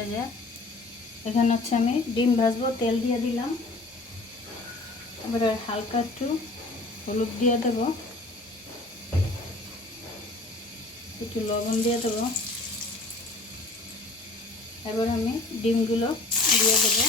এই যে, এখানে হচ্ছে আমি ডিম ভাজবো, তেল দিয়ে দিলাম। এবারে হালকা একটু হলুদ দিয়ে দেবো। একটু লবণ দিয়ে দেবো। এবার আমি ডিমগুলো দিয়ে দেবো।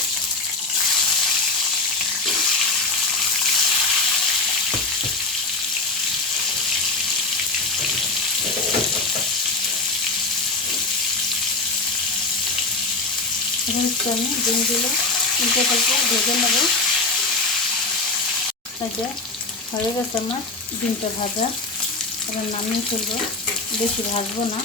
হচ্ছে আমি ডিমগুলো উল্টে পাল্টে ভেজে নেব। যে, হয়ে গেছে আমার ডিমটা ভাজা। এবার নামিয়ে ফেলব, বেশি ভাজবো না।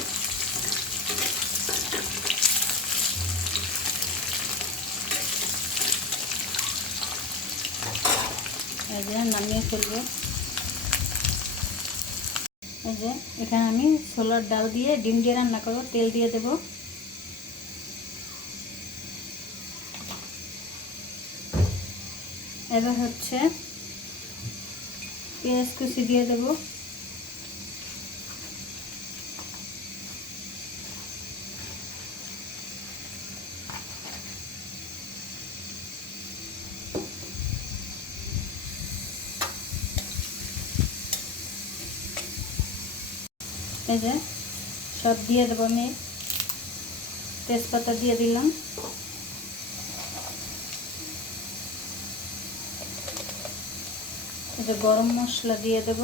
এই নামিয়ে ফেলব। এই যে, এখানে আমি ছোলার ডাল দিয়ে ডিম দিয়ে রান্না করব, তেল দিয়ে দেবো। এবার হচ্ছে পেঁয়াজ কুচি দিয়ে দেবো। এই সব দিয়ে দেবো আমি। তেজপাতা দিয়ে দিলাম। এটা গরম মশলা দিয়ে দেব।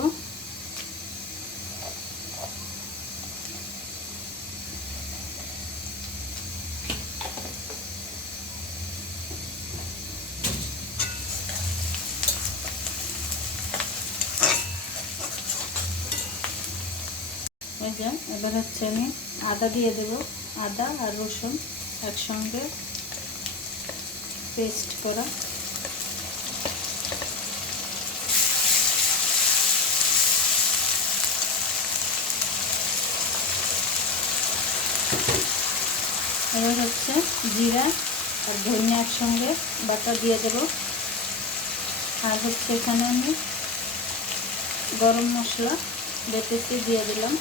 এবার হচ্ছে আমি আদা দিয়ে দেব। আদা আর রসুন একসঙ্গে পেস্ট করা। এবার হচ্ছে জিরা আর ধনিয়া একসঙ্গে বাটা দিয়ে দেব। আর হচ্ছে এখানে আমি গরম মশলা বেটেতে দিয়ে দিলাম।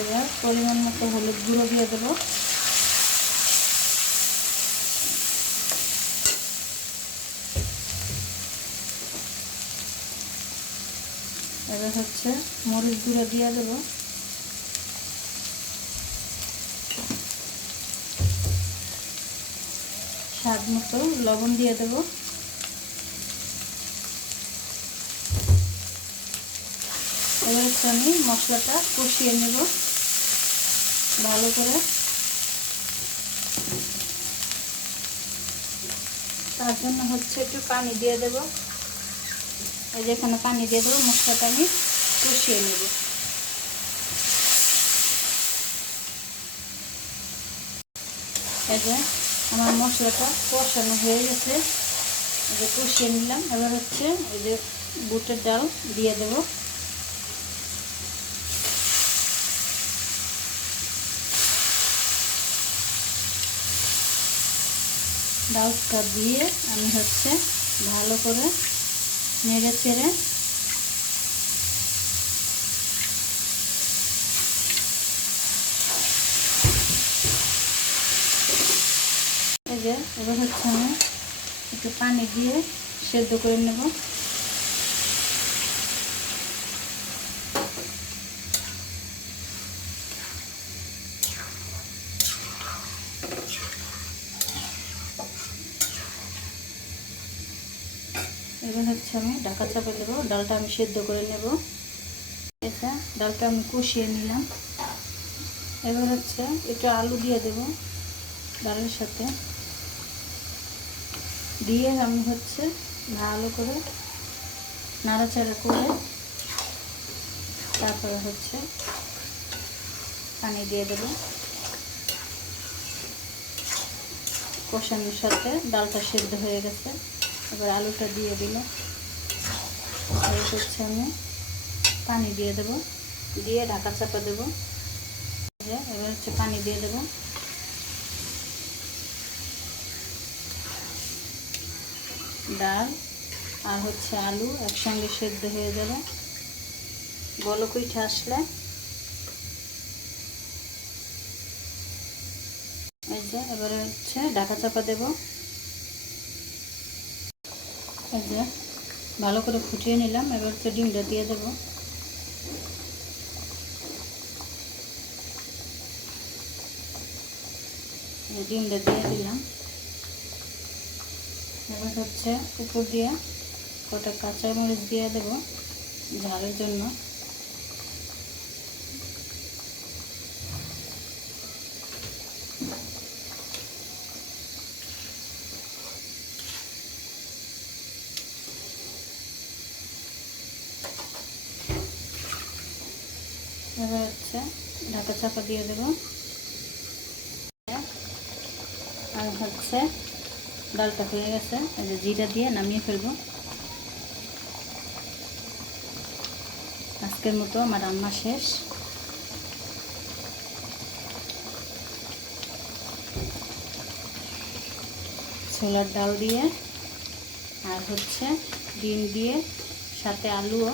এবার পরিমাণ মতো হলুদ গুঁড়ো দিয়ে দেবো। হচ্ছে মরিচ গুঁড়ো দিয়ে দেবো। স্বাদ মতো লবণ দিয়ে দেবো। এবার হচ্ছে আমি মশলাটা কষিয়ে নেব। ভালো করে। তার জন্য হচ্ছে একটু পানি দিয়ে দেবো। এই যে এখানে পানি দিয়ে দেবো, মশলাটা আমি কষিয়ে নেব। এই যে আমার মশলাটা কষানো হয়ে গেছে। এই যে কষিয়ে নিলাম, এবার হচ্ছে এই যে বুটের ডাল দিয়ে দেব। ডালটা দিয়ে আমি হচ্ছে ভালো করে নেড়ে চেড়ে। এই এবার হচ্ছে আমি একটু পানি দিয়ে সেদ্ধ করে নেব। এবার হচ্ছে আমি ঢাকা চাপা দেবো। ডালটা আমি সেদ্ধ করে নেব। এটা ডালটা আমি কষিয়ে নিলাম। এবার হচ্ছে একটু আলু দিয়ে দেব ডালের সাথে। দিয়ে আমি হচ্ছে ভালো করে নাড়াচাড়া করে তারপরে হচ্ছে পানি দিয়ে দেব। কষানোর সাথে ডালটা সেদ্ধ হয়ে গেছে। এবার আলুটা দিয়ে দিল। এবার হচ্ছে আমি। পানি দিয়ে দেব। দিয়ে ঢাকা চাপা দেবো। এবার হচ্ছে পানি দিয়ে দেব। ডাল আর হচ্ছে আলু একসঙ্গে সেদ্ধ হয়ে যাবে। বলক উঠে আসলে। এই যে এবারে হচ্ছে ঢাকা চাপা দেব। এই যে, ভালো করে ফুটিয়ে নিলাম, এবার হচ্ছে ডিমটা দিয়ে দেব। ডিমটা দিয়ে দিলাম। এবার হচ্ছে উপর দিয়ে কটা কাঁচা মরিচ দিয়ে দেব ঝালের জন্য। হচ্ছে ঢাকা চাপা দিয়ে দেব। আর হচ্ছে ডালটা হয়ে গেছে, এই যে জিরা দিয়ে নামিয়ে ফেলব। আজকের মতো আমার রান্না শেষ। ছোলার ডাল দিয়ে আর হচ্ছে ডিম দিয়ে, সাথে আলুও।